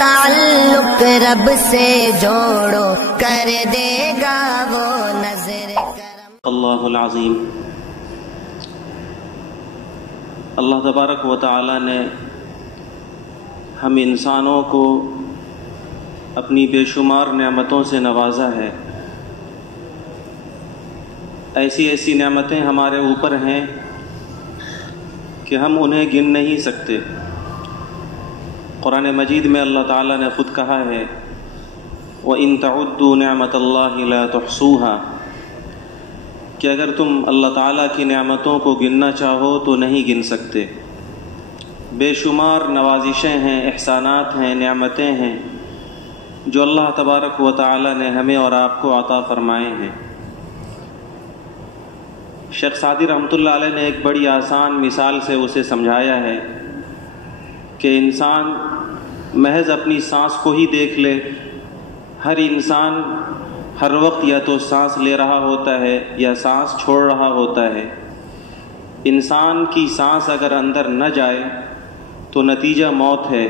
تعلق رب سے جوڑو کر دے گا وہ نظر کرم۔ اللہ العظیم، اللہ تبارک و تعالی نے ہم انسانوں کو اپنی بے شمار نعمتوں سے نوازا ہے۔ ایسی ایسی نعمتیں ہمارے اوپر ہیں کہ ہم انہیں گن نہیں سکتے۔ قرآن مجید میں اللہ تعالیٰ نے خود کہا ہے وَإِن تَعُدُّوا نِعْمَةَ اللَّهِ لَا تُحْصُوهَا، کہ اگر تم اللہ تعالیٰ کی نعمتوں کو گننا چاہو تو نہیں گن سکتے۔ بے شمار نوازشیں ہیں، احسانات ہیں، نعمتیں ہیں جو اللہ تبارک و تعالیٰ نے ہمیں اور آپ کو عطا فرمائے ہیں۔ شیخ سعدی رحمۃ اللہ علیہ نے ایک بڑی آسان مثال سے اسے سمجھایا ہے کہ انسان محض اپنی سانس کو ہی دیکھ لے، ہر انسان ہر وقت یا تو سانس لے رہا ہوتا ہے یا سانس چھوڑ رہا ہوتا ہے۔ انسان کی سانس اگر اندر نہ جائے تو نتیجہ موت ہے،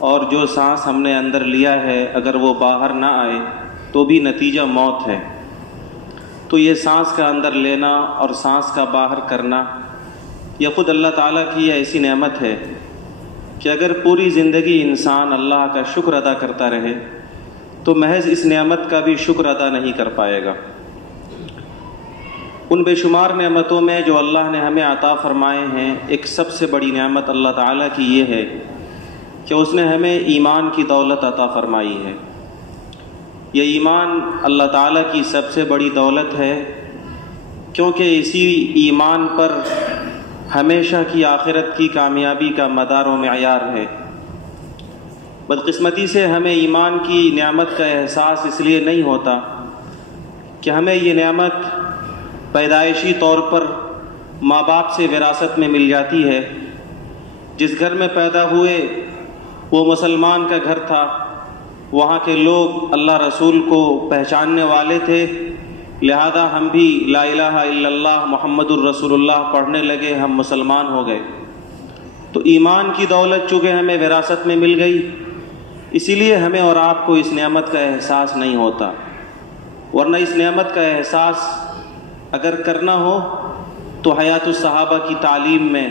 اور جو سانس ہم نے اندر لیا ہے اگر وہ باہر نہ آئے تو بھی نتیجہ موت ہے۔ تو یہ سانس کا اندر لینا اور سانس کا باہر کرنا یہ خود اللہ تعالیٰ کی ایسی نعمت ہے کہ اگر پوری زندگی انسان اللہ کا شکر ادا کرتا رہے تو محض اس نعمت کا بھی شکر ادا نہیں کر پائے گا۔ ان بے شمار نعمتوں میں جو اللہ نے ہمیں عطا فرمائے ہیں، ایک سب سے بڑی نعمت اللہ تعالیٰ کی یہ ہے کہ اس نے ہمیں ایمان کی دولت عطا فرمائی ہے۔ یہ ایمان اللہ تعالیٰ کی سب سے بڑی دولت ہے، کیونکہ اسی ایمان پر ہمیشہ کی آخرت کی کامیابی کا مدار و معیار ہے۔ بدقسمتی سے ہمیں ایمان کی نعمت کا احساس اس لیے نہیں ہوتا کہ ہمیں یہ نعمت پیدائشی طور پر ماں باپ سے وراثت میں مل جاتی ہے۔ جس گھر میں پیدا ہوئے وہ مسلمان کا گھر تھا، وہاں کے لوگ اللہ رسول کو پہچاننے والے تھے، لہذا ہم بھی لا الہ الا اللہ محمد الرسول اللہ پڑھنے لگے، ہم مسلمان ہو گئے۔ تو ایمان کی دولت چونکہ ہمیں وراثت میں مل گئی، اسی لیے ہمیں اور آپ کو اس نعمت کا احساس نہیں ہوتا، ورنہ اس نعمت کا احساس اگر کرنا ہو تو حیات الصحابہ کی تعلیم میں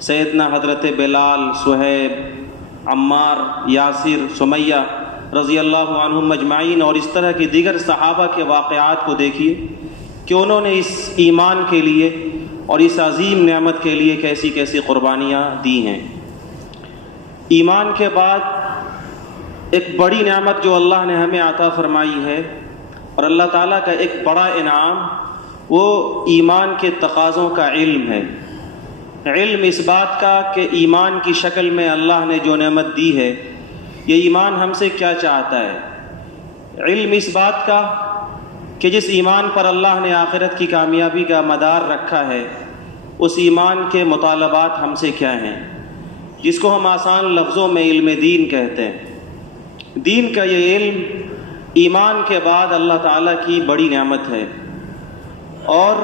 سیدنا حضرت بلال، صہیب، عمار، یاسر، سمیہ رضی اللہ عنہم مجمعین اور اس طرح کے دیگر صحابہ کے واقعات کو دیکھیے کہ انہوں نے اس ایمان کے لیے اور اس عظیم نعمت کے لیے کیسی کیسی قربانیاں دی ہیں۔ ایمان کے بعد ایک بڑی نعمت جو اللہ نے ہمیں عطا فرمائی ہے اور اللہ تعالیٰ کا ایک بڑا انعام، وہ ایمان کے تقاضوں کا علم ہے۔ علم اس بات کا کہ ایمان کی شکل میں اللہ نے جو نعمت دی ہے، یہ ایمان ہم سے کیا چاہتا ہے۔ علم اس بات کا کہ جس ایمان پر اللہ نے آخرت کی کامیابی کا مدار رکھا ہے، اس ایمان کے مطالبات ہم سے کیا ہیں، جس کو ہم آسان لفظوں میں علم دین کہتے ہیں۔ دین کا یہ علم ایمان کے بعد اللہ تعالیٰ کی بڑی نعمت ہے، اور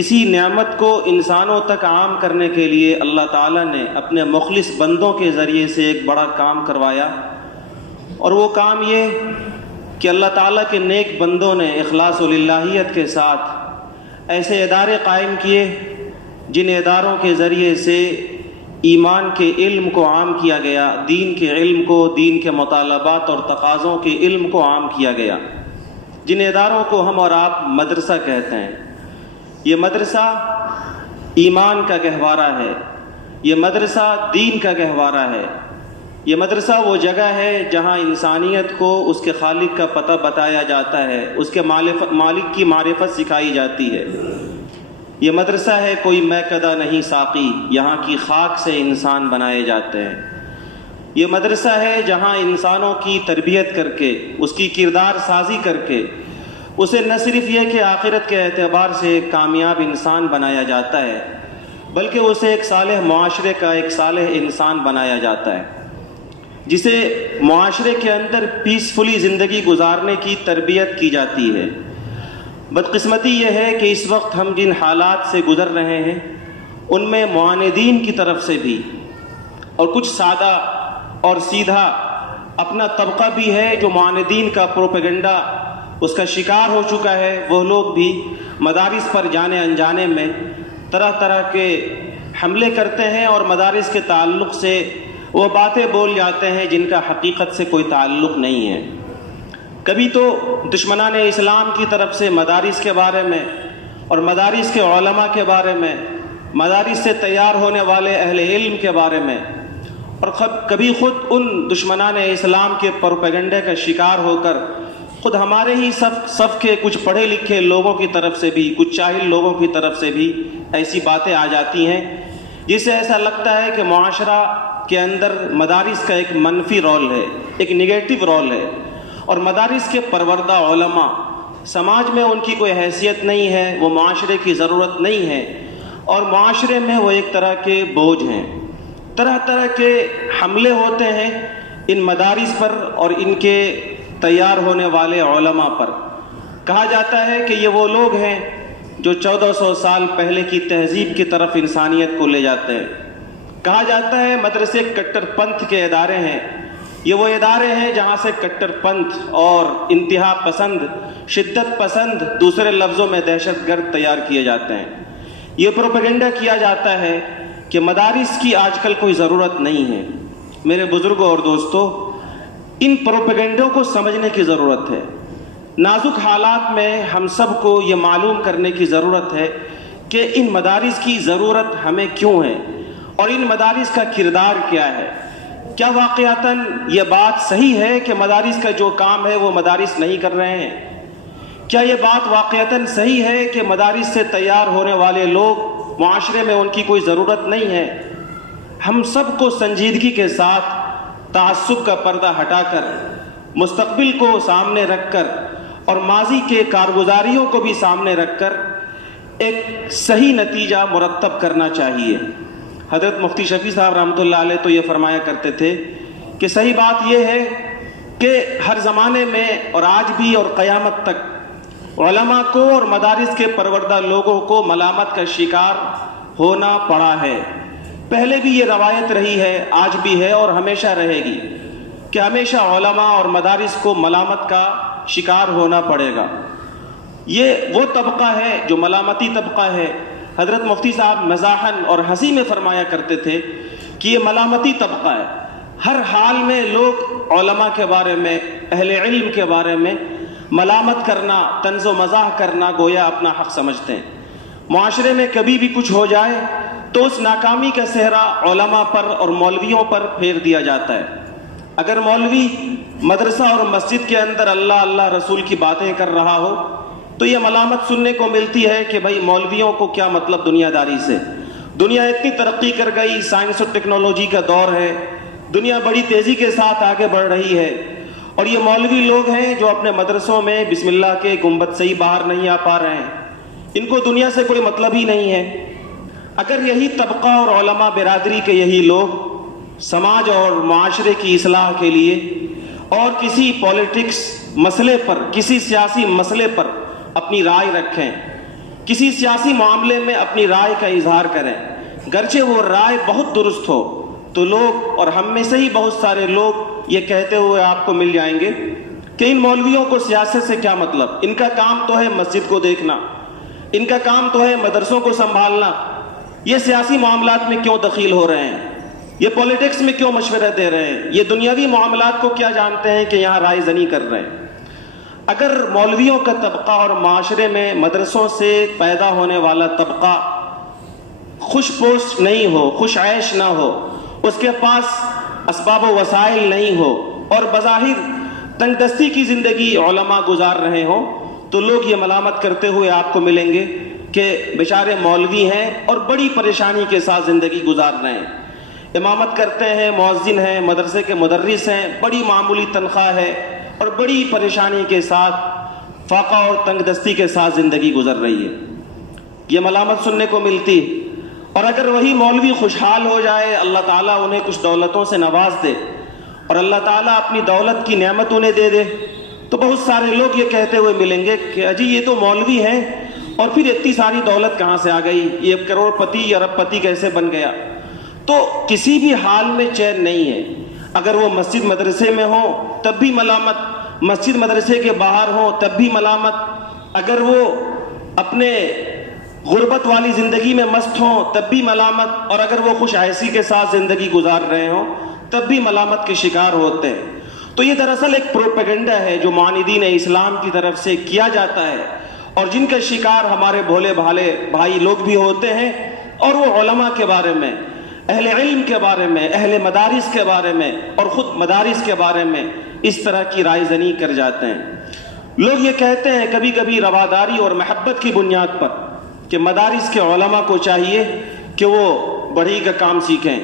اسی نعمت کو انسانوں تک عام کرنے کے لیے اللہ تعالیٰ نے اپنے مخلص بندوں کے ذریعے سے ایک بڑا کام کروایا، اور وہ کام یہ کہ اللہ تعالیٰ کے نیک بندوں نے اخلاص و للہیت کے ساتھ ایسے ادارے قائم کیے جن اداروں کے ذریعے سے ایمان کے علم کو عام کیا گیا، دین کے علم کو، دین کے مطالبات اور تقاضوں کے علم کو عام کیا گیا، جن اداروں کو ہم اور آپ مدرسہ کہتے ہیں۔ یہ مدرسہ ایمان کا گہوارہ ہے، یہ مدرسہ دین کا گہوارہ ہے، یہ مدرسہ وہ جگہ ہے جہاں انسانیت کو اس کے خالق کا پتہ بتایا جاتا ہے، اس کے مالک کی معرفت سکھائی جاتی ہے۔ یہ مدرسہ ہے کوئی میکدہ نہیں ساقی، یہاں کی خاک سے انسان بنائے جاتے ہیں۔ یہ مدرسہ ہے جہاں انسانوں کی تربیت کر کے، اس کی کردار سازی کر کے اسے نہ صرف یہ کہ آخرت کے اعتبار سے ایک کامیاب انسان بنایا جاتا ہے، بلکہ اسے ایک صالح معاشرے کا ایک صالح انسان بنایا جاتا ہے، جسے معاشرے کے اندر پیسفلی زندگی گزارنے کی تربیت کی جاتی ہے۔ بدقسمتی یہ ہے کہ اس وقت ہم جن حالات سے گزر رہے ہیں ان میں معاندین کی طرف سے بھی اور کچھ سادہ اور سیدھا اپنا طبقہ بھی ہے جو معاندین کا پروپیگنڈا اس کا شکار ہو چکا ہے، وہ لوگ بھی مدارس پر جانے انجانے میں طرح طرح کے حملے کرتے ہیں اور مدارس کے تعلق سے وہ باتیں بول جاتے ہیں جن کا حقیقت سے کوئی تعلق نہیں ہے۔ کبھی تو دشمنان اسلام کی طرف سے مدارس کے بارے میں اور مدارس کے علماء کے بارے میں، مدارس سے تیار ہونے والے اہل علم کے بارے میں، اور کبھی خود ان دشمنان اسلام کے پروپیگنڈے کا شکار ہو کر خود ہمارے ہی صف کے کچھ پڑھے لکھے لوگوں کی طرف سے بھی، کچھ جاہل لوگوں کی طرف سے بھی ایسی باتیں آ جاتی ہیں جس سے ایسا لگتا ہے کہ معاشرہ کے اندر مدارس کا ایک منفی رول ہے، ایک نگیٹو رول ہے، اور مدارس کے پروردہ علماء سماج میں ان کی کوئی حیثیت نہیں ہے، وہ معاشرے کی ضرورت نہیں ہے، اور معاشرے میں وہ ایک طرح کے بوجھ ہیں۔ طرح طرح کے حملے ہوتے ہیں ان مدارس پر اور ان کے تیار ہونے والے علماء پر۔ کہا جاتا ہے کہ یہ وہ لوگ ہیں جو 1400 سال پہلے کی تہذیب کی طرف انسانیت کو لے جاتے ہیں۔ کہا جاتا ہے مدرسے کٹر پنتھ کے ادارے ہیں، یہ وہ ادارے ہیں جہاں سے کٹر پنتھ اور انتہا پسند، شدت پسند، دوسرے لفظوں میں دہشت گرد تیار کیے جاتے ہیں۔ یہ پروپیگنڈا کیا جاتا ہے کہ مدارس کی آج کل کوئی ضرورت نہیں ہے۔ میرے بزرگوں اور دوستوں، ان پروپیگنڈوں کو سمجھنے کی ضرورت ہے۔ نازک حالات میں ہم سب کو یہ معلوم کرنے کی ضرورت ہے کہ ان مدارس کی ضرورت ہمیں کیوں ہے اور ان مدارس کا کردار کیا ہے۔ کیا واقعتاً یہ بات صحیح ہے کہ مدارس کا جو کام ہے وہ مدارس نہیں کر رہے ہیں؟ کیا یہ بات واقعتاً صحیح ہے کہ مدارس سے تیار ہونے والے لوگ معاشرے میں ان کی کوئی ضرورت نہیں ہے؟ ہم سب کو سنجیدگی کے ساتھ تعصب کا پردہ ہٹا کر، مستقبل کو سامنے رکھ کر اور ماضی کے کارگزاریوں کو بھی سامنے رکھ کر ایک صحیح نتیجہ مرتب کرنا چاہیے۔ حضرت مفتی شفیع صاحب رحمۃ اللہ علیہ تو یہ فرمایا کرتے تھے کہ صحیح بات یہ ہے کہ ہر زمانے میں اور آج بھی اور قیامت تک علماء کو اور مدارس کے پروردہ لوگوں کو ملامت کا شکار ہونا پڑا ہے۔ پہلے بھی یہ روایت رہی ہے، آج بھی ہے اور ہمیشہ رہے گی کہ ہمیشہ علماء اور مدارس کو ملامت کا شکار ہونا پڑے گا۔ یہ وہ طبقہ ہے جو ملامتی طبقہ ہے۔ حضرت مفتی صاحب مزاحاً اور ہنسی میں فرمایا کرتے تھے کہ یہ ملامتی طبقہ ہے۔ ہر حال میں لوگ علماء کے بارے میں، اہل علم کے بارے میں ملامت کرنا، طنز و مزاح کرنا گویا اپنا حق سمجھتے ہیں۔ معاشرے میں کبھی بھی کچھ ہو جائے تو اس ناکامی کا صحرا علماء پر اور مولویوں پر پھیر دیا جاتا ہے۔ اگر مولوی مدرسہ اور مسجد کے اندر اللہ اللہ رسول کی باتیں کر رہا ہو تو یہ ملامت سننے کو ملتی ہے کہ بھائی مولویوں کو کیا مطلب دنیا داری سے، دنیا اتنی ترقی کر گئی، سائنس اور ٹیکنالوجی کا دور ہے، دنیا بڑی تیزی کے ساتھ آگے بڑھ رہی ہے، اور یہ مولوی لوگ ہیں جو اپنے مدرسوں میں بسم اللہ کے گنبد سے ہی باہر نہیں آ پا رہے ہیں، ان کو دنیا سے کوئی مطلب ہی نہیں ہے۔ اگر یہی طبقہ اور علماء برادری کے یہی لوگ سماج اور معاشرے کی اصلاح کے لیے اور کسی پولیٹکس مسئلے پر، کسی سیاسی مسئلے پر اپنی رائے رکھیں، کسی سیاسی معاملے میں اپنی رائے کا اظہار کریں، گرچہ وہ رائے بہت درست ہو، تو لوگ اور ہم میں سے ہی بہت سارے لوگ یہ کہتے ہوئے آپ کو مل جائیں گے کہ ان مولویوں کو سیاست سے کیا مطلب، ان کا کام تو ہے مسجد کو دیکھنا، ان کا کام تو ہے مدرسوں کو سنبھالنا، یہ سیاسی معاملات میں کیوں دخیل ہو رہے ہیں، یہ پولیٹکس میں کیوں مشورہ دے رہے ہیں، یہ دنیاوی معاملات کو کیا جانتے ہیں کہ یہاں رائے زنی کر رہے ہیں۔ اگر مولویوں کا طبقہ اور معاشرے میں مدرسوں سے پیدا ہونے والا طبقہ خوش پوش نہیں ہو، خوش عیش نہ ہو، اس کے پاس اسباب و وسائل نہیں ہو اور بظاہر تنگ دستی کی زندگی علماء گزار رہے ہوں، تو لوگ یہ ملامت کرتے ہوئے آپ کو ملیں گے کہ بیچارے مولوی ہیں اور بڑی پریشانی کے ساتھ زندگی گزار رہے ہیں، امامت کرتے ہیں، مؤذن ہیں، مدرسے کے مدرس ہیں، بڑی معمولی تنخواہ ہے اور بڑی پریشانی کے ساتھ، فاقہ اور تنگ دستی کے ساتھ زندگی گزر رہی ہے۔ یہ ملامت سننے کو ملتی۔ اور اگر وہی مولوی خوشحال ہو جائے، اللہ تعالیٰ انہیں کچھ دولتوں سے نواز دے اور اللہ تعالیٰ اپنی دولت کی نعمت انہیں دے دے، تو بہت سارے لوگ یہ کہتے ہوئے ملیں گے کہ اجی یہ تو مولوی ہیں اور پھر اتنی ساری دولت کہاں سے آ گئی، یہ کروڑ پتی یا ارب پتی کیسے بن گیا۔ تو کسی بھی حال میں چین نہیں ہے۔ اگر وہ مسجد مدرسے میں ہو تب بھی ملامت، مسجد مدرسے کے باہر ہو تب بھی ملامت، اگر وہ اپنے غربت والی زندگی میں مست ہوں تب بھی ملامت، اور اگر وہ خوش عیشی کے ساتھ زندگی گزار رہے ہوں تب بھی ملامت کے شکار ہوتے ہیں۔ تو یہ دراصل ایک پروپیگنڈا ہے جو معاندین اسلام کی طرف سے کیا جاتا ہے، اور جن کا شکار ہمارے بھولے بھالے بھائی لوگ بھی ہوتے ہیں، اور وہ علماء کے بارے میں، اہل علم کے بارے میں، اہل مدارس کے بارے میں، اور خود مدارس کے بارے میں اس طرح کی رائے زنی کر جاتے ہیں۔ لوگ یہ کہتے ہیں کبھی کبھی رواداری اور محبت کی بنیاد پر کہ مدارس کے علماء کو چاہیے کہ وہ بڑھئی کا کام سیکھیں،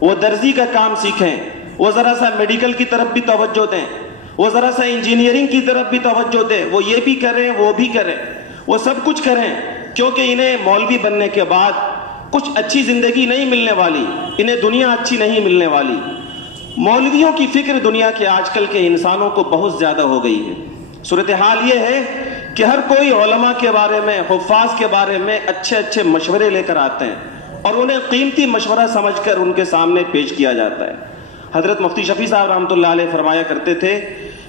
وہ درزی کا کام سیکھیں، وہ ذرا سا میڈیکل کی طرف بھی توجہ دیں، وہ ذرا سا انجینئرنگ کی طرف بھی توجہ دیں، وہ یہ بھی کریں وہ بھی کریں، وہ سب کچھ کریں، کیونکہ انہیں مولوی بننے کے بعد کچھ اچھی زندگی نہیں ملنے والی، انہیں دنیا اچھی نہیں ملنے والی۔ مولویوں کی فکر دنیا کے آج کل کے انسانوں کو بہت زیادہ ہو گئی ہے۔ صورتحال یہ ہے کہ ہر کوئی علماء کے بارے میں، حفاظ کے بارے میں اچھے اچھے مشورے لے کر آتے ہیں، اور انہیں قیمتی مشورہ سمجھ کر ان کے سامنے پیش کیا جاتا ہے۔ حضرت مفتی شفیع صاحب رحمۃ اللہ علیہ فرمایا کرتے تھے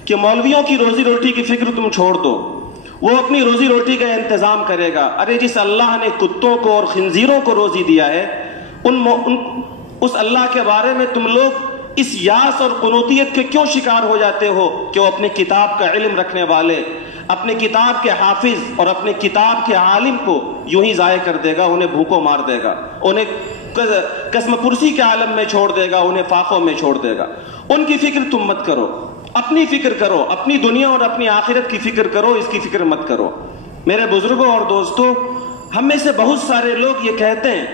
کہ مولویوں کی روزی روٹی کی فکر تم چھوڑ دو، وہ اپنی روزی روٹی کا انتظام کرے گا۔ ارے جس اللہ نے کتوں کو اور خنزیروں کو روزی دیا ہے، اس اللہ کے بارے میں تم لوگ اس یاس اور قنوطیت کے کیوں شکار ہو جاتے ہو کہ وہ اپنے کتاب کا علم رکھنے والے، اپنے کتاب کے حافظ اور اپنے کتاب کے عالم کو یوں ہی ضائع کر دے گا، انہیں بھوکوں مار دے گا، انہیں قسم پرسی کے عالم میں چھوڑ دے گا، انہیں فاقوں میں چھوڑ دے گا۔ ان کی فکر تم مت کرو، اپنی فکر کرو، اپنی دنیا اور اپنی آخرت کی فکر کرو، اس کی فکر مت کرو۔ میرے بزرگوں اور دوستوں، ہم میں سے بہت سارے لوگ یہ کہتے ہیں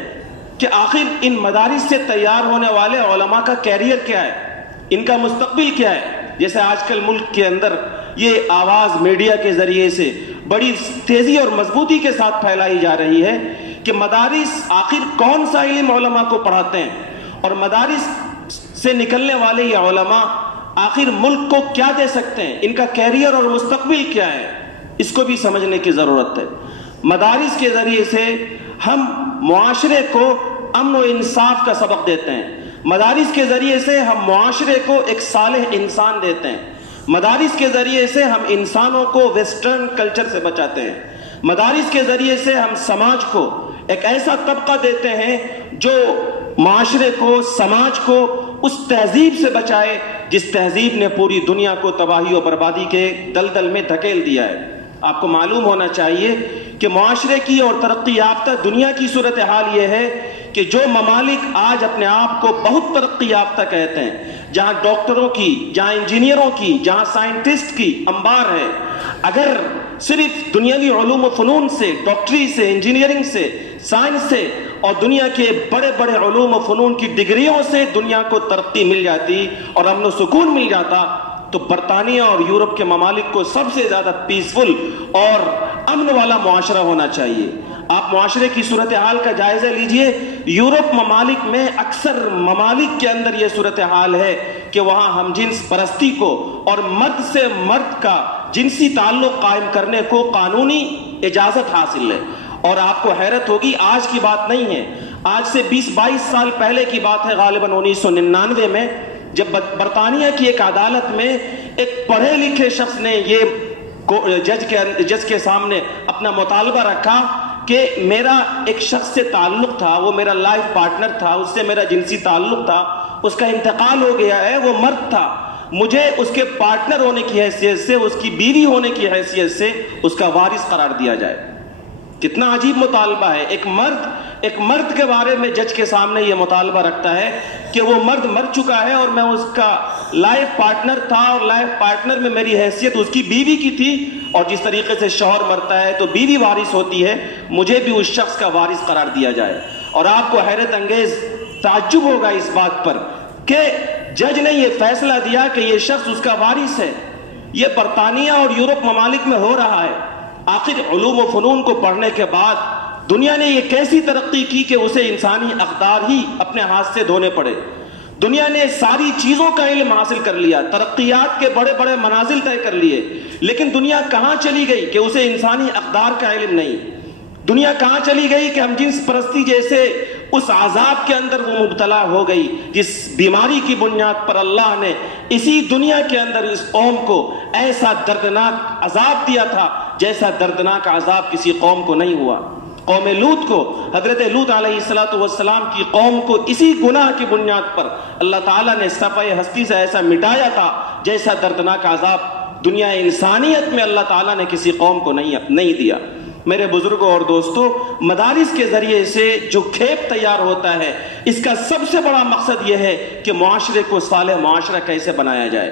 کہ آخر ان مدارس سے تیار ہونے والے علماء کا کیریئر کیا ہے، ان کا مستقبل کیا ہے۔ جیسے آج کل ملک کے اندر یہ آواز میڈیا کے ذریعے سے بڑی تیزی اور مضبوطی کے ساتھ پھیلائی جا رہی ہے کہ مدارس آخر کون سا علم علماء کو پڑھاتے ہیں، اور مدارس سے نکلنے والے یہ علماء آخر ملک کو کیا دے سکتے ہیں، ان کا کیریئر اور مستقبل کیا ہے، اس کو بھی سمجھنے کی ضرورت ہے۔ مدارس کے ذریعے سے ہم معاشرے کو امن و انصاف کا سبق دیتے ہیں، مدارس کے ذریعے سے ہم معاشرے کو ایک صالح انسان دیتے ہیں، مدارس کے ذریعے سے ہم انسانوں کو ویسٹرن کلچر سے بچاتے ہیں، مدارس کے ذریعے سے ہم سماج کو ایک ایسا طبقہ دیتے ہیں جو معاشرے کو، سماج کو اس تہذیب سے بچائے جس تہذیب نے پوری دنیا کو تباہی و بربادی کے دلدل میں دھکیل دیا ہے۔ آپ کو معلوم ہونا چاہیے کہ معاشرے کی اور ترقی یافتہ دنیا کی صورتحال یہ ہے کہ جو ممالک آج اپنے آپ کو بہت ترقی یافتہ کہتے ہیں، جہاں ڈاکٹروں کی، جہاں انجینئروں کی، جہاں سائنٹسٹ کی انبار ہے، اگر صرف دنیاوی علوم و فنون سے، ڈاکٹری سے، انجینئرنگ سے، سائنس سے اور دنیا کے بڑے بڑے علوم و فنون کی ڈگریوں سے دنیا کو ترقی مل جاتی اور امن و سکون مل جاتا، تو برطانیہ اور یورپ کے ممالک کو سب سے زیادہ پیسفل اور امن والا معاشرہ ہونا چاہیے۔ آپ معاشرے کی صورتحال کا جائزہ لیجئے، یورپ ممالک میں اکثر ممالک کے اندر یہ صورتحال ہے کہ وہاں ہم جنس پرستی کو اور مرد سے مرد کا جنسی تعلق قائم کرنے کو قانونی اجازت حاصل ہے۔ اور آپ کو حیرت ہوگی، آج کی بات نہیں ہے، آج سے 20-22 سال پہلے کی بات ہے، غالباً 1999 میں، جب برطانیہ کی ایک عدالت میں ایک پڑھے لکھے شخص نے یہ جج کے سامنے اپنا مطالبہ رکھا کہ میرا ایک شخص سے تعلق تھا، وہ میرا لائف پارٹنر تھا، اس سے میرا جنسی تعلق تھا، اس کا انتقال ہو گیا ہے، وہ مرد تھا، مجھے اس کے پارٹنر ہونے کی حیثیت سے، اس کی بیوی ہونے کی حیثیت سے اس کا وارث قرار دیا جائے۔ کتنا عجیب مطالبہ ہے، ایک مرد کے بارے میں جج کے سامنے یہ مطالبہ رکھتا ہے کہ وہ مرد مر چکا ہے اور میں اس کا لائف پارٹنر تھا، اور لائف پارٹنر میں میری حیثیت اس کی بیوی کی تھی، اور جس طریقے سے شوہر مرتا ہے تو بیوی وارث ہوتی ہے، مجھے بھی اس شخص کا وارث قرار دیا جائے۔ اور آپ کو حیرت انگیز تعجب ہوگا اس بات پر کہ جج نے یہ فیصلہ دیا کہ یہ شخص اس کا وارث ہے۔ یہ برطانیہ اور یورپ ممالک میں ہو رہا ہے۔ آخر علوم و فنون کو پڑھنے کے بعد دنیا نے یہ کیسی ترقی کی کہ اسے انسانی اقدار ہی اپنے ہاتھ سے دھونے پڑے۔ دنیا نے ساری چیزوں کا علم حاصل کر لیا، ترقیات کے بڑے بڑے منازل طے کر لیے، لیکن دنیا کہاں چلی گئی کہ اسے انسانی اقدار کا علم نہیں؟ دنیا کہاں چلی گئی کہ ہم جنس پرستی جیسے اس عذاب کے اندر وہ مبتلا ہو گئی جس بیماری کی بنیاد پر اللہ نے اسی دنیا کے اندر اس قوم کو ایسا دردناک عذاب دیا تھا جیسا دردناک عذاب کسی قوم کو نہیں ہوا۔ قوم لوط کو، حضرت لوط علیہ السلام کی قوم کو اسی گناہ کی بنیاد پر اللہ تعالیٰ نے صفحہ ہستی سے ایسا مٹایا تھا جیسا دردناک عذاب دنیا انسانیت میں اللہ تعالیٰ نے کسی قوم کو نہیں دیا۔ میرے بزرگوں اور دوستوں، مدارس کے ذریعے سے جو کھیپ تیار ہوتا ہے، اس کا سب سے بڑا مقصد یہ ہے کہ معاشرے کو صالح معاشرہ کیسے بنایا جائے،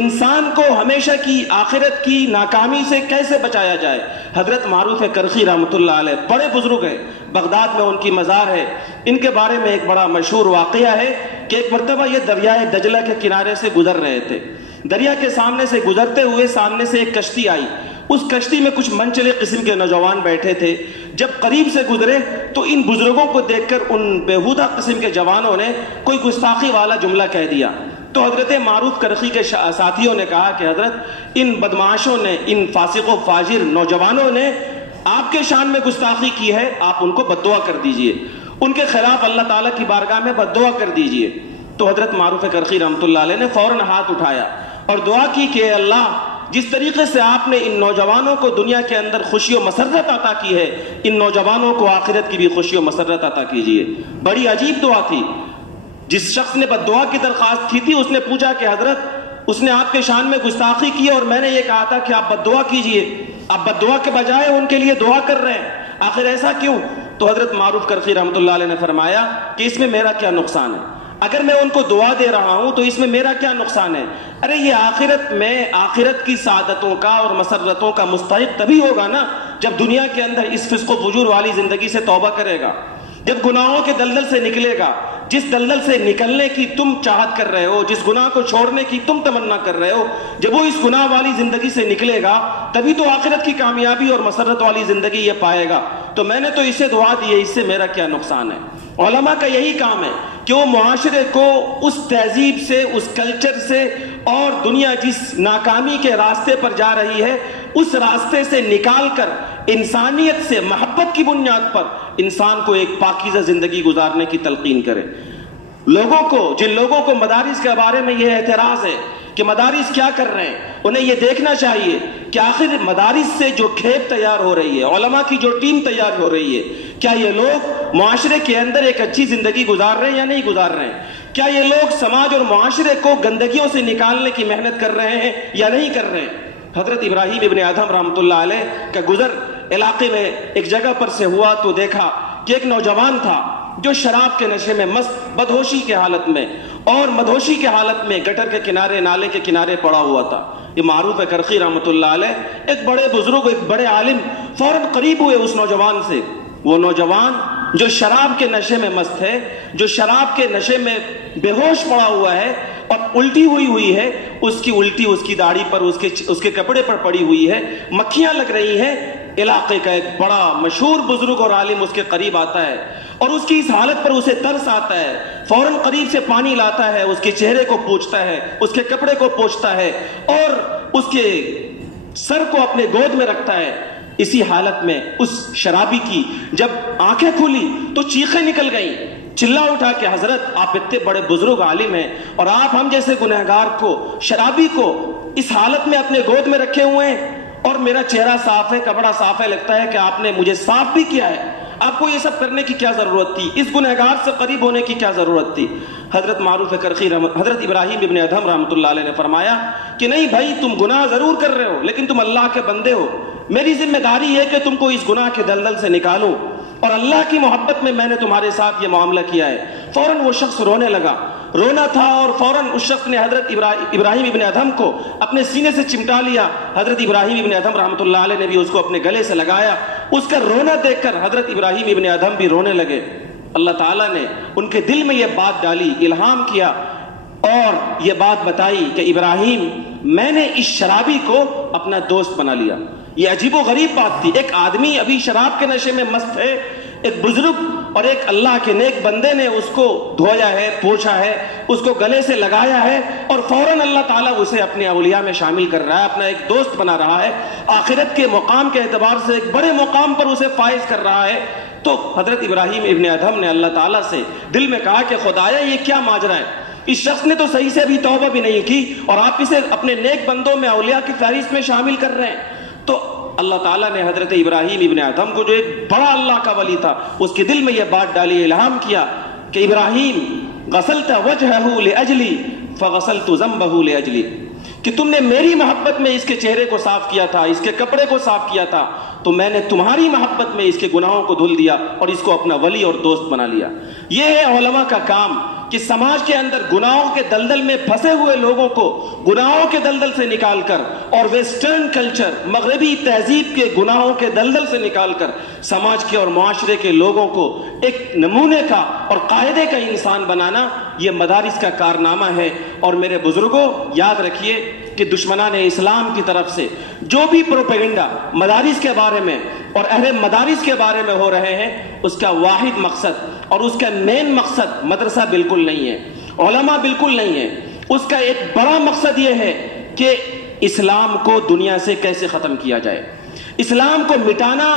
انسان کو ہمیشہ کی آخرت کی ناکامی سے کیسے بچایا جائے۔ حضرت معروف کرخی رحمۃ اللہ علیہ بڑے بزرگ ہیں، بغداد میں ان کی مزار ہے۔ ان کے بارے میں ایک بڑا مشہور واقعہ ہے کہ ایک مرتبہ یہ دریائے دجلہ کے کنارے سے گزر رہے تھے۔ دریا کے سامنے سے گزرتے ہوئے سامنے سے ایک کشتی آئی، اس کشتی میں کچھ منچلے قسم کے نوجوان بیٹھے تھے۔ جب قریب سے گزرے تو ان بزرگوں کو دیکھ کر ان بےہودہ قسم کے جوانوں نے کوئی گستاخی والا جملہ کہہ دیا۔ تو حضرت معروف کرخی کے ساتھیوں نے کہا کہ حضرت ان بدمعاشوں نے، ان فاسق و فاجر نوجوانوں نے آپ کے شان میں گستاخی کی ہے، آپ ان کو بددعا کر دیجئے، ان کے خلاف اللہ تعالیٰ کی بارگاہ میں بددعا کر دیجئے۔ تو حضرت معروف کرخی رحمۃ اللہ علیہ نے فوراً ہاتھ اٹھایا اور دعا کی کہ اے اللہ، جس طریقے سے آپ نے ان نوجوانوں کو دنیا کے اندر خوشی و مسرت عطا کی ہے، ان نوجوانوں کو آخرت کی بھی خوشی و مسرت عطا کیجیے۔ بڑی عجیب دعا تھی۔ جس شخص نے بددعا کی درخواست کی تھی اس نے پوچھا کہ حضرت اس نے آپ کے شان میں گستاخی کی اور میں نے یہ کہا تھا کہ آپ بددعا کیجیے، آپ بددعا کے بجائے ان کے لیے دعا کر رہے ہیں، آخر ایسا کیوں؟ تو حضرت معروف کرخی رحمۃ اللہ علیہ نے فرمایا کہ اس میں میرا کیا نقصان ہے؟ اگر میں ان کو دعا دے رہا ہوں تو اس میں میرا کیا نقصان ہے؟ ارے یہ آخرت میں آخرت کی سعادتوں کا اور مسرتوں کا مستحق تبھی ہوگا نا جب دنیا کے اندر اس فسق و فجور والی زندگی سے توبہ کرے گا، جب گناہوں کے دلدل سے نکلے گا، جس دلدل سے نکلنے کی تم چاہت کر رہے ہو، جس گناہ کو چھوڑنے کی تم تمنا کر رہے ہو، جب وہ اس گناہ والی زندگی سے نکلے گا تبھی تو آخرت کی کامیابی اور مسرت والی زندگی یہ پائے گا۔ تو میں نے تو اسے دعا دی ہے، اس سے میرا کیا نقصان ہے؟ علماء کا یہی کام ہے کہ وہ معاشرے کو اس تہذیب سے، اس کلچر سے اور دنیا جس ناکامی کے راستے پر جا رہی ہے اس راستے سے نکال کر انسانیت سے محبت کی بنیاد پر انسان کو ایک پاکیزہ زندگی گزارنے کی تلقین کرے۔ لوگوں کو، جن لوگوں کو مدارس کے بارے میں یہ اعتراض ہے کہ مدارس کیا کر رہے ہیں، انہیں یہ دیکھنا چاہیے کہ آخر مدارس سے جو کھیپ تیار ہو رہی ہے، علماء کی جو ٹیم تیار ہو رہی ہے، کیا یہ لوگ معاشرے کے اندر ایک اچھی زندگی گزار رہے ہیں یا نہیں گزار رہے ہیں؟ کیا یہ لوگ سماج اور معاشرے کو گندگیوں سے نکالنے کی محنت کر رہے ہیں یا نہیں کر رہے ہیں؟ حضرت ابراہیم ابن ادھم رحمۃ اللہ علیہ کا گزر علاقے میں ایک جگہ پر سے ہوا تو دیکھا کہ ایک نوجوان تھا جو شراب کے نشے میں مست، بدہوشی کے حالت میں اور مدہوشی کے حالت میں گٹر کے کنارے، نالے کے کنارے پڑا ہوا تھا۔ یہ معروف کرخی رحمۃ اللہ علیہ ایک بڑے بزرگ، ایک بڑے عالم فوراً قریب ہوئے اس نوجوان سے۔ وہ نوجوان جو شراب کے نشے میں مست ہے، جو شراب کے نشے میں بے ہوش پڑا ہوا ہے اور الٹی ہوئی ہے، اس کی الٹی اس کی داڑھی پر، اس کے کپڑے پر پڑی ہوئی ہے، مکھیاں لگ رہی ہیں۔ علاقے کا ایک بڑا مشہور بزرگ اور عالم اس کے قریب آتا ہے اور اس کی اس حالت پر اسے ترس آتا ہے، فوراً قریب سے پانی لاتا ہے، اس کے چہرے کو پوچھتا ہے، اس کے کپڑے کو پوچھتا ہے اور اس کے سر کو اپنے گود میں رکھتا ہے۔ اسی حالت میں اس شرابی کی جب آنکھیں کھلی تو چیخیں نکل گئیں، چلا اٹھا کہ حضرت آپ اتنے بڑے بزرگ عالم ہیں اور آپ ہم جیسے گنہگار کو، شرابی کو اس حالت میں اپنے گود میں رکھے ہوئے ہیں اور میرا چہرہ صاف ہے، کپڑا صاف ہے، لگتا ہے کہ آپ نے مجھے صاف بھی کیا ہے، آپ کو یہ سب کرنے کی کیا ضرورت تھی، اس گنہگار سے قریب ہونے کی کیا ضرورت تھی؟ حضرت معروف کرخی حضرت ابراہیم ابن ادھم رحمۃ اللہ علیہ نے فرمایا کہ نہیں بھائی، تم گناہ ضرور کر رہے ہو لیکن تم اللہ کے بندے ہو، میری ذمہ داری ہے کہ تم کو اس گناہ کے دلدل سے نکالوں اور اللہ کی محبت میں نے تمہارے ساتھ یہ معاملہ کیا ہے۔ فوراً وہ شخص رونے لگا، رونا تھا اور فوراً اس شخص نے حضرت ابراہیم ابن ادھم کو اپنے سینے سے چمٹا لیا۔ حضرت ابراہیم ابن ادھم رحمۃ اللہ علیہ نے بھی اس کو اپنے گلے سے لگایا۔ اس کا رونا دیکھ کر حضرت ابراہیم ابن ادھم بھی رونے لگے۔ اللہ تعالیٰ نے ان کے دل میں یہ بات ڈالی، الہام کیا اور یہ بات بتائی کہ ابراہیم، میں نے اس شرابی کو اپنا دوست بنا لیا۔ یہ عجیب و غریب بات تھی، ایک آدمی ابھی شراب کے نشے میں مست ہے، ایک بزرگ اور ایک اللہ کے نیک بندے نے اس کو دھویا ہے، پوچھا ہے، اس کو گلے سے لگایا ہے، اور فوراً اللہ تعالیٰ اسے اپنے اولیاء میں شامل کر رہا ہے، اپنا ایک دوست بنا رہا ہے، آخرت کے مقام کے اعتبار سے ایک بڑے مقام پر اسے فائز کر رہا ہے۔ تو حضرت ابراہیم ابن ادہم نے اللہ تعالیٰ سے دل میں کہا کہ خدایا یہ کیا ماجرا ہے، اس شخص نے تو صحیح سے ابھی توبہ بھی نہیں کی اور آپ اسے اپنے نیک بندوں میں، اولیاء کی فہرست میں شامل کر رہے ہیں۔ تو اللہ تعالیٰ نے حضرت ابراہیم ابن ادہم کو، جو ایک بڑا اللہ کا ولی تھا، اس کے دل میں یہ بات ڈالی، الہام کیا کہ ابراہیم غسلت وجہہ لأجلی فغسلت ذنبہ لأجلی، کہ تم نے میری محبت میں اس کے چہرے کو صاف کیا تھا، اس کے کپڑے کو صاف کیا تھا، تو میں نے تمہاری محبت میں اس کے گناہوں کو دھل دیا اور اس کو اپنا ولی اور دوست بنا لیا۔ یہ ہے علماء کا کام کہ سماج کے اندر گناہوں کے دلدل میں پھنسے ہوئے لوگوں کو گناہوں کے دلدل سے نکال کر، اور ویسٹرن کلچر، مغربی تہذیب کے گناہوں کے دلدل سے نکال کر سماج کے اور معاشرے کے لوگوں کو ایک نمونے کا اور قاعدے کا انسان بنانا، یہ مدارس کا کارنامہ ہے۔ اور میرے بزرگوں یاد رکھیے کہ دشمنان اسلام کی طرف سے جو بھی پروپیگنڈا مدارس کے بارے میں اور اہل مدارس کے بارے میں ہو رہے ہیں، اس کا واحد مقصد اور اس کا مین مقصد مدرسہ بالکل نہیں ہے، علماء بالکل نہیں ہے۔ اس کا ایک بڑا مقصد یہ ہے کہ اسلام کو دنیا سے کیسے ختم کیا جائے، اسلام کو مٹانا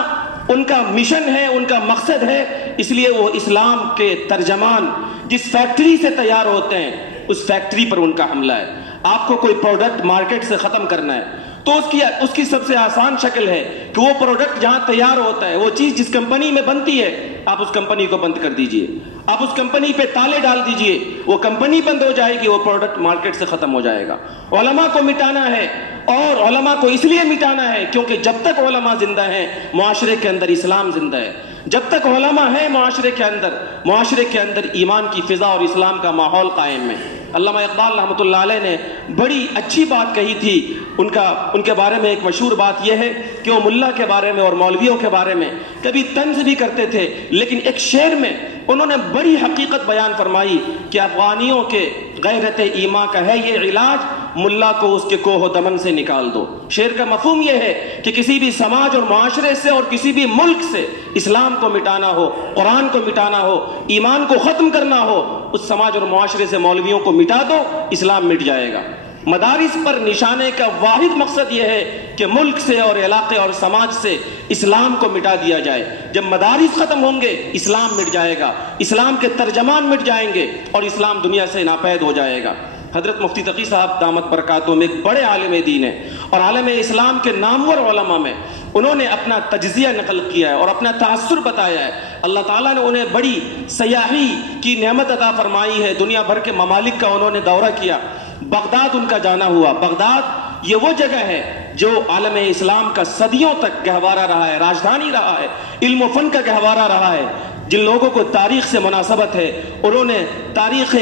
ان کا مشن ہے، ان کا مقصد ہے۔ اس لیے وہ اسلام کے ترجمان جس فیکٹری سے تیار ہوتے ہیں، اس فیکٹری پر ان کا حملہ ہے۔ آپ کو کوئی پروڈکٹ مارکیٹ سے ختم کرنا ہے تو اس کی سب سے آسان شکل ہے کہ وہ پروڈکٹ جہاں تیار ہوتا ہے، وہ چیز جس کمپنی میں بنتی ہے، آپ اس کمپنی کو بند کر دیجئے، آپ اس کمپنی پہ تالے ڈال دیجئے، وہ کمپنی بند ہو جائے گی، وہ پروڈکٹ مارکیٹ سے ختم ہو جائے گا۔ علماء کو مٹانا ہے، اور علماء کو اس لیے مٹانا ہے کیونکہ جب تک علماء زندہ ہیں معاشرے کے اندر اسلام زندہ ہے، جب تک علماء ہیں معاشرے کے اندر ایمان کی فضا اور اسلام کا ماحول قائم ہے۔ علامہ اقبال رحمۃ اللہ علیہ نے بڑی اچھی بات کہی تھی، ان کے بارے میں ایک مشہور بات یہ ہے کہ وہ ملا کے بارے میں اور مولویوں کے بارے میں کبھی طنز بھی کرتے تھے، لیکن ایک شعر میں انہوں نے بڑی حقیقت بیان فرمائی کہ افغانیوں کے غیرت ایمان کا ہے یہ علاج، ملا کو اس کے کوہ و دمن سے نکال دو۔ شعر کا مفہوم یہ ہے کہ کسی بھی سماج اور معاشرے سے اور کسی بھی ملک سے اسلام کو مٹانا ہو، قرآن کو مٹانا ہو، ایمان کو ختم کرنا ہو، اس سماج اور معاشرے سے مولویوں کو مٹا دو، اسلام مٹ جائے گا۔ مدارس پر نشانے کا واحد مقصد یہ ہے کہ ملک سے اور علاقے اور سماج سے اسلام کو مٹا دیا جائے۔ جب مدارس ختم ہوں گے اسلام مٹ جائے گا، اسلام کے ترجمان مٹ جائیں گے اور اسلام دنیا سے ناپید ہو جائے گا۔ حضرت مفتی تقی صاحب دامت برکاتہم ایک بڑے عالم دین ہیں اور عالم اسلام کے نامور علماء میں انہوں نے اپنا تجزیہ نقل کیا ہے اور اپنا تاثر بتایا ہے۔ اللہ تعالیٰ نے انہیں بڑی سیاحی کی نعمت عطا فرمائی ہے، دنیا بھر کے ممالک کا انہوں نے دورہ کیا، بغداد ان کا جانا ہوا۔ بغداد یہ وہ جگہ ہے جو عالم اسلام کا صدیوں تک گہوارہ رہا ہے، راجدھانی رہا ہے، علم و فن کا گہوارہ رہا ہے۔ جن لوگوں کو تاریخ سے مناسبت ہے انہوں نے تاریخ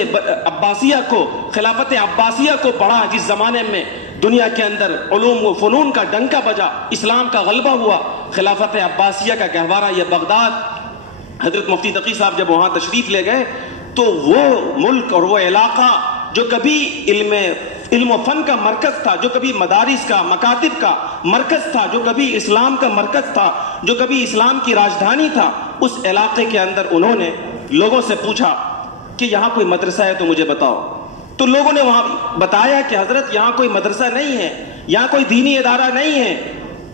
عباسیہ کو، خلافت عباسیہ کو پڑھا، جس زمانے میں دنیا کے اندر علوم و فنون کا ڈنکا بجا، اسلام کا غلبہ ہوا۔ خلافت عباسیہ کا گہوارہ یہ بغداد۔ حضرت مفتی تقی صاحب جب وہاں تشریف لے گئے تو وہ ملک اور وہ علاقہ جو کبھی علم و فن کا مرکز تھا، جو کبھی مدارس کا، مکاتب کا مرکز تھا، جو کبھی اسلام کا مرکز تھا، جو کبھی اسلام کی راجدھانی تھا، اس علاقے کے اندر انہوں نے لوگوں سے پوچھا کہ یہاں کوئی مدرسہ ہے تو مجھے بتاؤ۔ تو لوگوں نے وہاں بتایا کہ حضرت یہاں کوئی مدرسہ نہیں ہے، یہاں کوئی دینی ادارہ نہیں ہے۔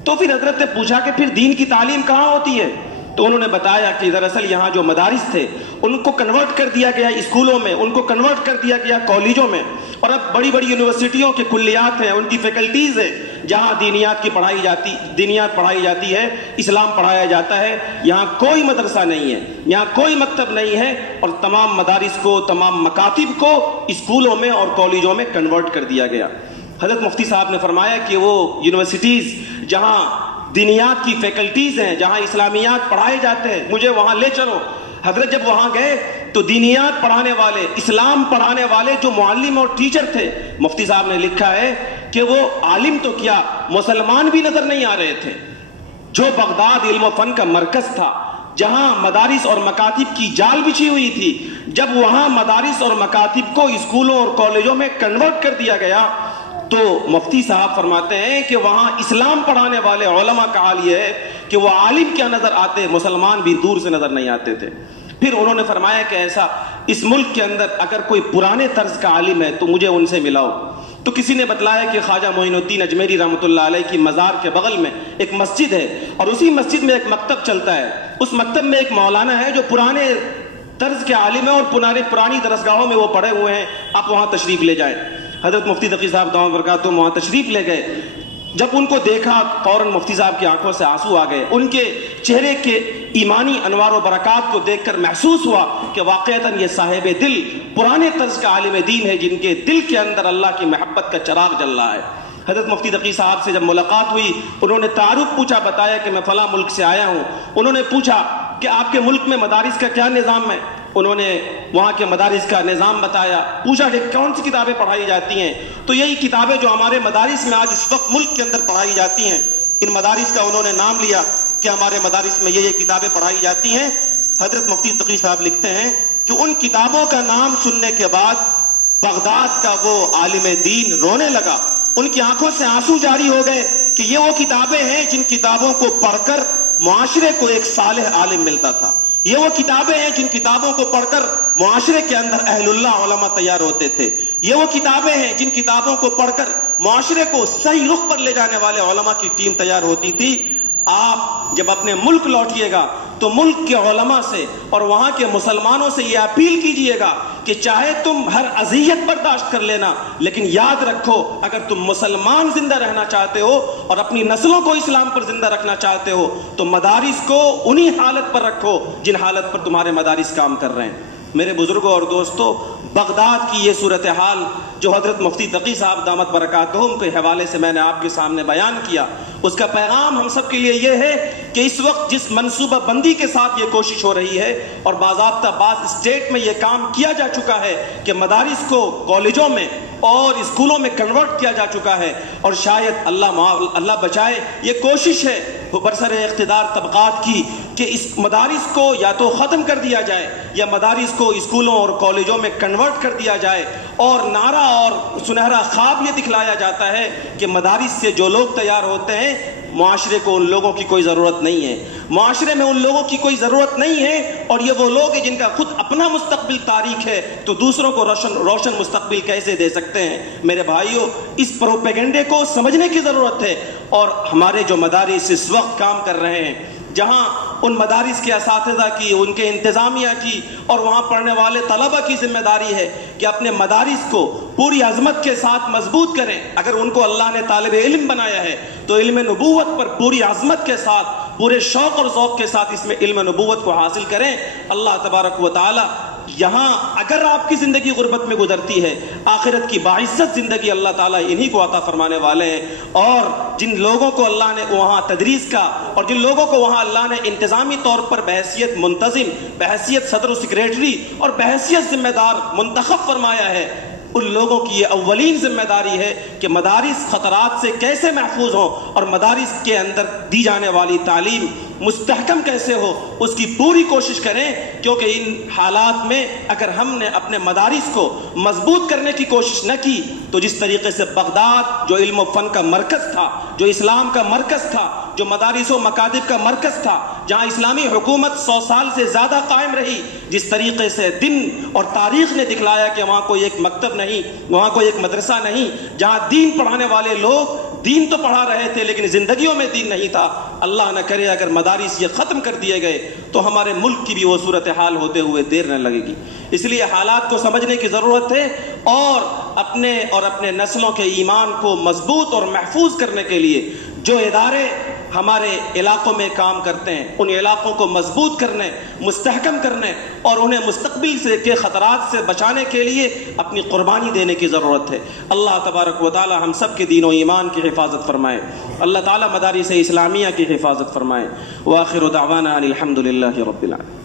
تو پھر حضرت نے پوچھا کہ پھر دین کی تعلیم کہاں ہوتی ہے؟ تو انہوں نے بتایا کہ دراصل یہاں جو مدارس تھے ان کو کنورٹ کر دیا گیا اسکولوں میں، ان کو کنورٹ کر دیا گیا کالجوں میں، اور اب بڑی بڑی یونیورسٹیوں کے کلیات ہیں، ان کی فیکلٹیز ہیں جہاں دینیات پڑھائی جاتی ہے، اسلام پڑھایا جاتا ہے۔ یہاں کوئی مدرسہ نہیں ہے، یہاں کوئی مکتب نہیں ہے، اور تمام مدارس کو، تمام مکاتب کو اسکولوں میں اور کالجوں میں کنورٹ کر دیا گیا۔ حضرت مفتی صاحب نے فرمایا کہ وہ یونیورسٹیز جہاں دینیات کی فیکلٹیز ہیں، جہاں اسلامیات پڑھائے جاتے ہیں، مجھے وہاں لے چلو۔ حضرت جب وہاں گئے تو دینیات پڑھانے والے، اسلام پڑھانے والے جو معلم اور ٹیچر تھے، مفتی صاحب نے لکھا ہے کہ وہ عالم تو کیا مسلمان بھی نظر نہیں آ رہے تھے۔ جو بغداد علم و فن کا مرکز تھا، جہاں مدارس اور مکاتب کی جال بچھی ہوئی تھی، جب وہاں مدارس اور مکاتب کو اسکولوں اور کالجوں میں کنورٹ کر دیا گیا تو مفتی صاحب فرماتے ہیں کہ وہاں اسلام پڑھانے والے علماء کا حال یہ ہے کہ وہ عالم کیا نظر آتے، مسلمان بھی دور سے نظر نہیں آتے تھے۔ پھر انہوں نے فرمایا کہ ایسا اس ملک کے اندر اگر کوئی پرانے طرز کا عالم ہے تو مجھے ان سے ملاؤ. تو کسی نے بتلایا کہ خواجہ معین الدین اجمیری رحمۃ اللہ علیہ کی مزار کے بغل میں ایک مسجد ہے اور اسی مسجد میں ایک مکتب چلتا ہے. اس مکتب میں ایک مولانا ہے جو پرانے طرز کے عالم ہیں اور پرانی درسگاہوں میں وہ پڑھے ہوئے ہیں, آپ وہاں تشریف لے جائیں. حضرت مفتی تقی صاحب دامت برکاتہ وہاں تشریف لے گئے. جب ان کو دیکھا فوراً مفتی صاحب کی آنکھوں سے آنسو آ گئے. ان کے چہرے کے ایمانی انوار و برکات کو دیکھ کر محسوس ہوا کہ واقعتاً یہ صاحب دل پرانے طرز کا عالم دین ہے جن کے دل کے اندر اللہ کی محبت کا چراغ جل رہا ہے. حضرت مفتی تقی صاحب سے جب ملاقات ہوئی, انہوں نے تعارف پوچھا, بتایا کہ میں فلاں ملک سے آیا ہوں. انہوں نے پوچھا کہ آپ کے ملک میں مدارس کا کیا نظام ہے؟ انہوں نے وہاں کے مدارس کا نظام بتایا. پوچھا کہ کون سی کتابیں پڑھائی جاتی ہیں؟ تو یہی کتابیں جو ہمارے مدارس میں آج اس وقت ملک کے اندر پڑھائی جاتی ہیں, ان مدارس کا انہوں نے نام لیا کہ ہمارے مدارس میں یہ کتابیں پڑھائی جاتی ہیں. حضرت مفتی تقی صاحب لکھتے ہیں کہ ان کتابوں کا نام سننے کے بعد بغداد کا وہ عالم دین رونے لگا. ان کی آنکھوں سے آنسو جاری ہو گئے کہ یہ وہ کتابیں ہیں جن کتابوں کو پڑھ کر معاشرے کو ایک صالح عالم ملتا تھا. یہ وہ کتابیں ہیں جن کتابوں کو پڑھ کر معاشرے کے اندر اہل اللہ علماء تیار ہوتے تھے. یہ وہ کتابیں ہیں جن کتابوں کو پڑھ کر معاشرے کو صحیح رخ پر لے جانے والے علماء کی ٹیم تیار ہوتی تھی. آپ جب اپنے ملک لوٹیے گا تو ملک کے علماء سے اور وہاں کے مسلمانوں سے یہ اپیل کیجئے گا کہ چاہے تم ہر اذیت برداشت کر لینا, لیکن یاد رکھو اگر تم مسلمان زندہ رہنا چاہتے ہو اور اپنی نسلوں کو اسلام پر زندہ رکھنا چاہتے ہو تو مدارس کو انہی حالت پر رکھو جن حالت پر تمہارے مدارس کام کر رہے ہیں. میرے بزرگوں اور دوستوں, بغداد کی یہ صورتحال جو حضرت مفتی تقی صاحب دامت برکاتہم کے حوالے سے میں نے آپ کے سامنے بیان کیا, اس کا پیغام ہم سب کے لیے یہ ہے کہ اس وقت جس منصوبہ بندی کے ساتھ یہ کوشش ہو رہی ہے اور باضابطہ بعض اسٹیٹ میں یہ کام کیا جا چکا ہے کہ مدارس کو کالجوں میں اور اسکولوں میں کنورٹ کیا جا چکا ہے, اور شاید اللہ بچائے یہ کوشش ہے برسر اقتدار طبقات کی کہ اس مدارس کو یا تو ختم کر دیا جائے یا مدارس کو اسکولوں اور کالجوں میں کنورٹ کر دیا جائے. اور نعرہ اور سنہرا خواب یہ دکھلایا جاتا ہے کہ مدارس سے جو لوگ تیار ہوتے ہیں معاشرے کو ان لوگوں کی کوئی ضرورت نہیں ہے, معاشرے میں ان لوگوں کی کوئی ضرورت نہیں ہے, اور یہ وہ لوگ ہیں جن کا خود اپنا مستقبل تاریک ہے تو دوسروں کو روشن مستقبل کیسے دے سکتے ہیں؟ میرے بھائیوں, اس پروپیگنڈے کو سمجھنے کی ضرورت ہے. اور ہمارے جو مدارس اس وقت کام کر رہے ہیں, جہاں ان مدارس کے اساتذہ کی, ان کے انتظامیہ کی اور وہاں پڑھنے والے طلبہ کی ذمہ داری ہے کہ اپنے مدارس کو پوری عظمت کے ساتھ مضبوط کریں. اگر ان کو اللہ نے طالب علم بنایا ہے تو علم نبوت پر پوری عظمت کے ساتھ, پورے شوق اور ذوق کے ساتھ اس میں علم نبوت کو حاصل کریں. اللہ تبارک و تعالی یہاں اگر آپ کی زندگی غربت میں گزرتی ہے, آخرت کی باعزت زندگی اللہ تعالیٰ انہی کو عطا فرمانے والے ہیں. اور جن لوگوں کو اللہ نے وہاں تدریس کا اور جن لوگوں کو وہاں اللہ نے انتظامی طور پر بحیثیت منتظم, بحیثیت صدر و سیکریٹری اور بحیثیت ذمہ دار منتخب فرمایا ہے, ان لوگوں کی یہ اولین ذمہ داری ہے کہ مدارس خطرات سے کیسے محفوظ ہوں اور مدارس کے اندر دی جانے والی تعلیم مستحکم کیسے ہو, اس کی پوری کوشش کریں. کیونکہ ان حالات میں اگر ہم نے اپنے مدارس کو مضبوط کرنے کی کوشش نہ کی تو جس طریقے سے بغداد جو علم و فن کا مرکز تھا, جو اسلام کا مرکز تھا, جو مدارس و مکاتب کا مرکز تھا, جہاں اسلامی حکومت 100 سال سے زیادہ قائم رہی, جس طریقے سے دن اور تاریخ نے دکھلایا کہ وہاں کوئی ایک مکتب نہیں, وہاں کوئی ایک مدرسہ نہیں, جہاں دین پڑھانے والے لوگ دین تو پڑھا رہے تھے لیکن زندگیوں میں دین نہیں تھا. اللہ نہ کرے اگر مدارس یہ ختم کر دیے گئے تو ہمارے ملک کی بھی وہ صورتحال ہوتے ہوئے دیر نہ لگے گی. اس لیے حالات کو سمجھنے کی ضرورت ہے اور اپنے نسلوں کے ایمان کو مضبوط اور محفوظ کرنے کے لیے جو ادارے ہمارے علاقوں میں کام کرتے ہیں ان علاقوں کو مضبوط کرنے, مستحکم کرنے اور انہیں مستقبل سے کے خطرات سے بچانے کے لیے اپنی قربانی دینے کی ضرورت ہے. اللہ تبارک و تعالی ہم سب کے دین و ایمان کی حفاظت فرمائے. اللہ تعالی مدارس اسلامیہ کی حفاظت فرمائے. وآخر دعوانا الحمد للہ رب العالمین.